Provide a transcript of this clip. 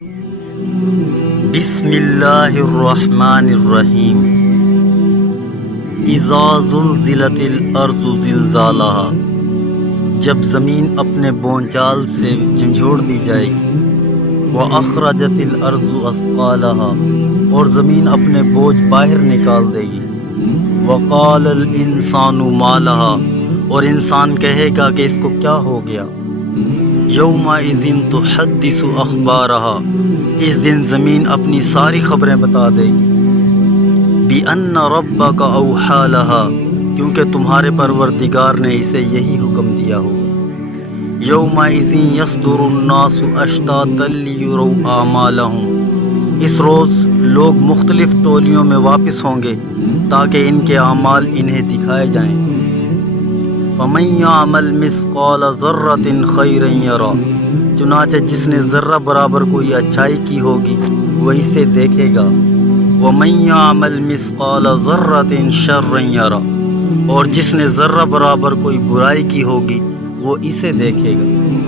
بسم اللہ الرحمن الرحیم۔ اذا زلزلت الارض زلزالہا، جب زمین اپنے بونچال سے جھنجھوڑ دی جائے گی۔ واخرجت الارض اثقالہا، اور زمین اپنے بوجھ باہر نکال دے گی۔ وقال الانسان ما لہا، اور انسان کہے گا کہ اس کو کیا ہو گیا۔ یومئذ تحدث اخبارہا، اس دن زمین اپنی ساری خبریں بتا دے گی۔ بِأَنَّ رَبَّكَ أَوْحَىٰ لَهَا، کیونکہ تمہارے پروردگار نے اسے یہی حکم دیا ہوگا۔ یومئذ یصدر الناس اشتاتا لیروا اعمالہم، اس روز لوگ مختلف ٹولیوں میں واپس ہوں گے تاکہ ان کے اعمال انہیں دکھائے جائیں۔ فَمَن يَعْمَلْ مِثْقَالَ ذَرَّةٍ خَيْرًا يَرَهُ، چنانچہ جس نے ذرہ برابر کوئی اچھائی کی ہوگی وہ اسے دیکھے گا۔ وَمَن يَعْمَلْ مِثْقَالَ ذَرَّةٍ شَرًّا يَرَهُ، اور جس نے ذرہ برابر کوئی برائی کی ہوگی وہ اسے دیکھے گا۔